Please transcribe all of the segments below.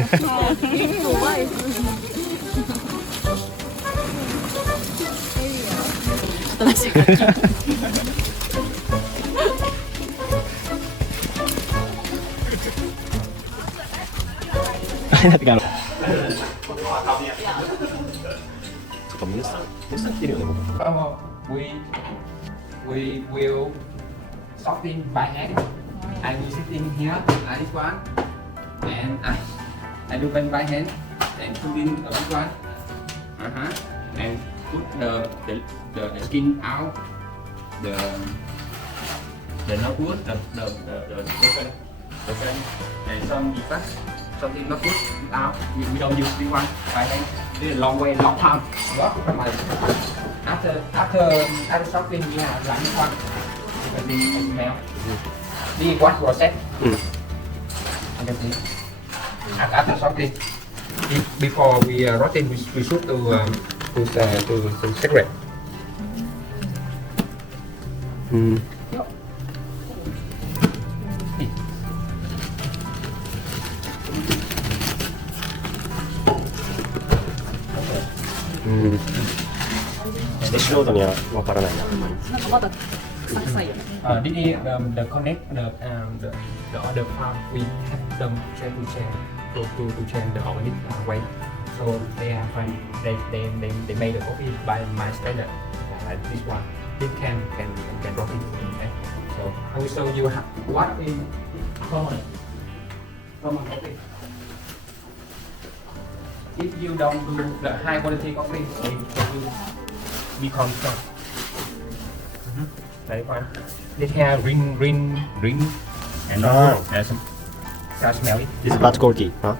なってかそっか皆さん来てるよね僕。We will sorting by hand. I will sitting here at this one, and I do by hand and put in this one. And put the skin out, the not good, the friend, and some defect, something not good out. We don't use this one by hand. This is a long way, long time. After shopping, we have like this one. The smell. The what process? I can see. After shopping, before we rotten, we should to separate. 素人にはわからないな。なんかまだ臭いよね。This is the connect the other part we have them change to change the organic way. So they have they made the coffee by my standard like this one. This can rock it. Okay. So I will show you what is common coffee. If you don't do the high quality coffee, it will become strong. Đấy qua. This here ring, and some smell it. This is bad quality, huh?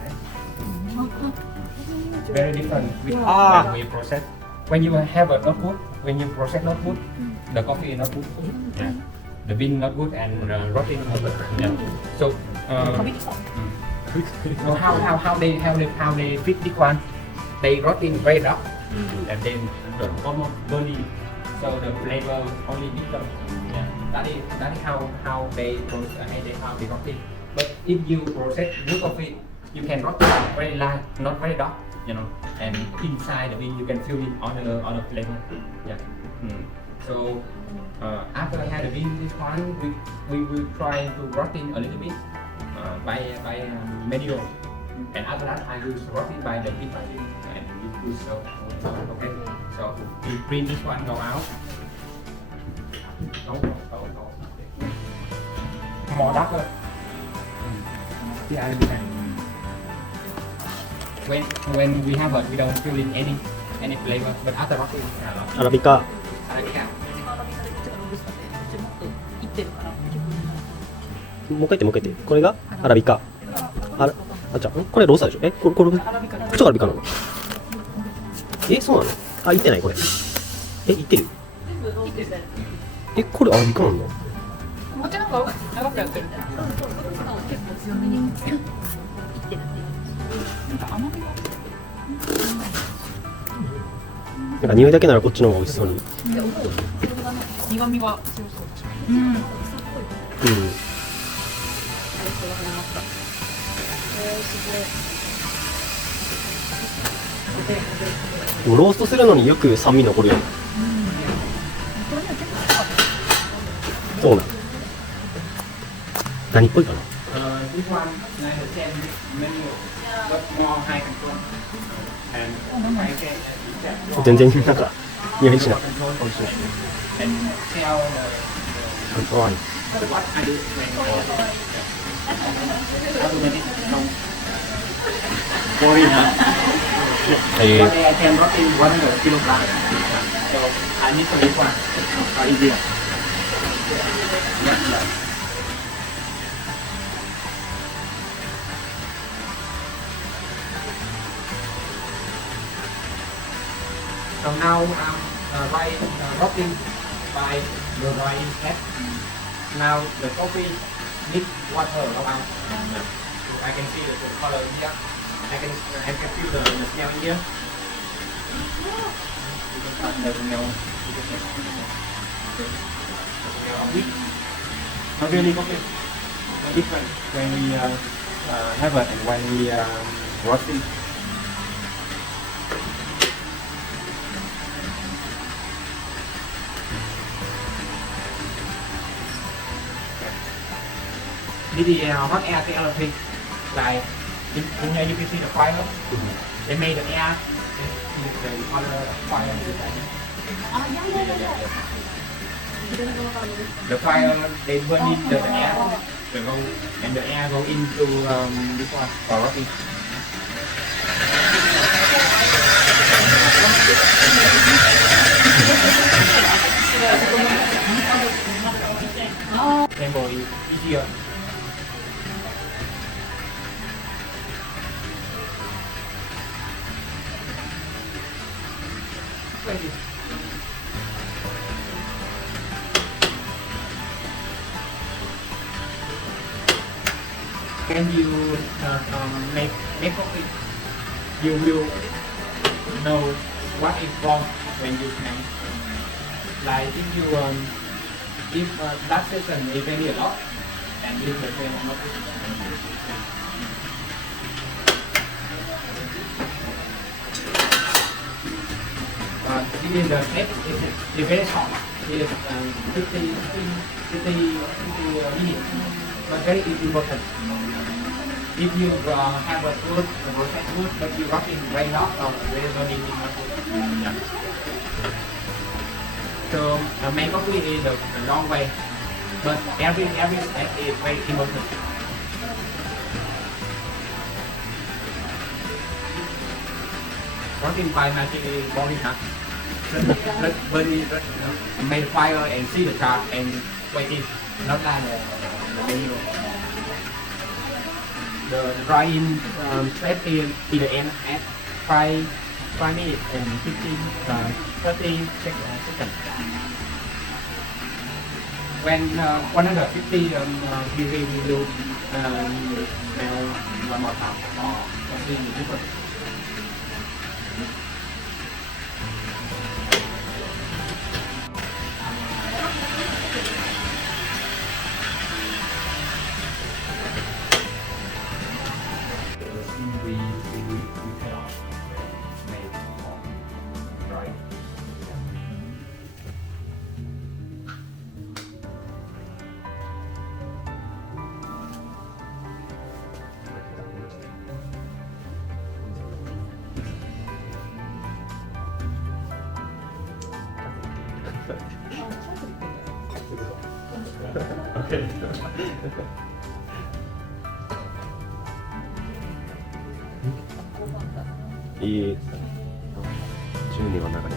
It's very different with when we process. When you have a notebook, when you process notebook, the coffee is not good. Yeah. The bean not good and rotting. Yeah. So how they fix this one? They rotting very rough and then almost burning. So the flavor only different. Yeah. That is how they process how they rotting. But if you process good coffee, you can rot it very light, not very dark, you know. And inside the bean you can feel it on the flavor. Yeah. So after I had the bean this one, we will try to rotting a little bit by manual. And after that I will rotting by the heat and you do so. Okay. So we bring this one go out. Go. More darker. Yeah, when we have it, we don't feel in any flavor. But after rotting, アラビカ。I like it. いってるから。もう一回言って。これがアラビカ。じゃあこれローサでしょ。これこっちがアラビカなの？そうなの？言ってないこれ。言ってる？これアラビカなんだ。こっちの方が長くやってる。結構強めにいってる。なんか甘みが。なんか匂いだけならこっちの方が美味しそうに。苦味が強そう。ローストするのによく酸味残るよね。そうなん。何っぽいかな。This one like the same menu, but more high control. And I can 全然なんか匂いしない。control and tell the what I do when I can rot in 100 kilogram. So I need to this one easier. So now I'm rotting by the drying head. Now the coffee needs water around. I can see the color here. I can feel the smell here. You can touch the smell. The smell of wheat. Not really coffee. Different when we have it and when we roasting. This is hot air therapy. Like in here you can see the fire. They made the air. The other fire. The fire they burn in the air. And the air go into this one for rotting. Tempo is easier. When you make coffee, you will know what is wrong when you make. Like if you if that session is very a lot, and you will say not. This is the step. It's very short. It is 50 minutes, but very important. If you have a good processed food, but you work in very lot of very good. Yeah. So make coffee is a long way, but every step is very important. Working by machine is boring, huh? Let's burn it, make fire and see the chart and waiting, not that the menu. The drying step in the end at 5 minutes and 30 seconds. When 150 degree we will smell one more time or something different. We cut off, made dry. Okay. 이10人の中に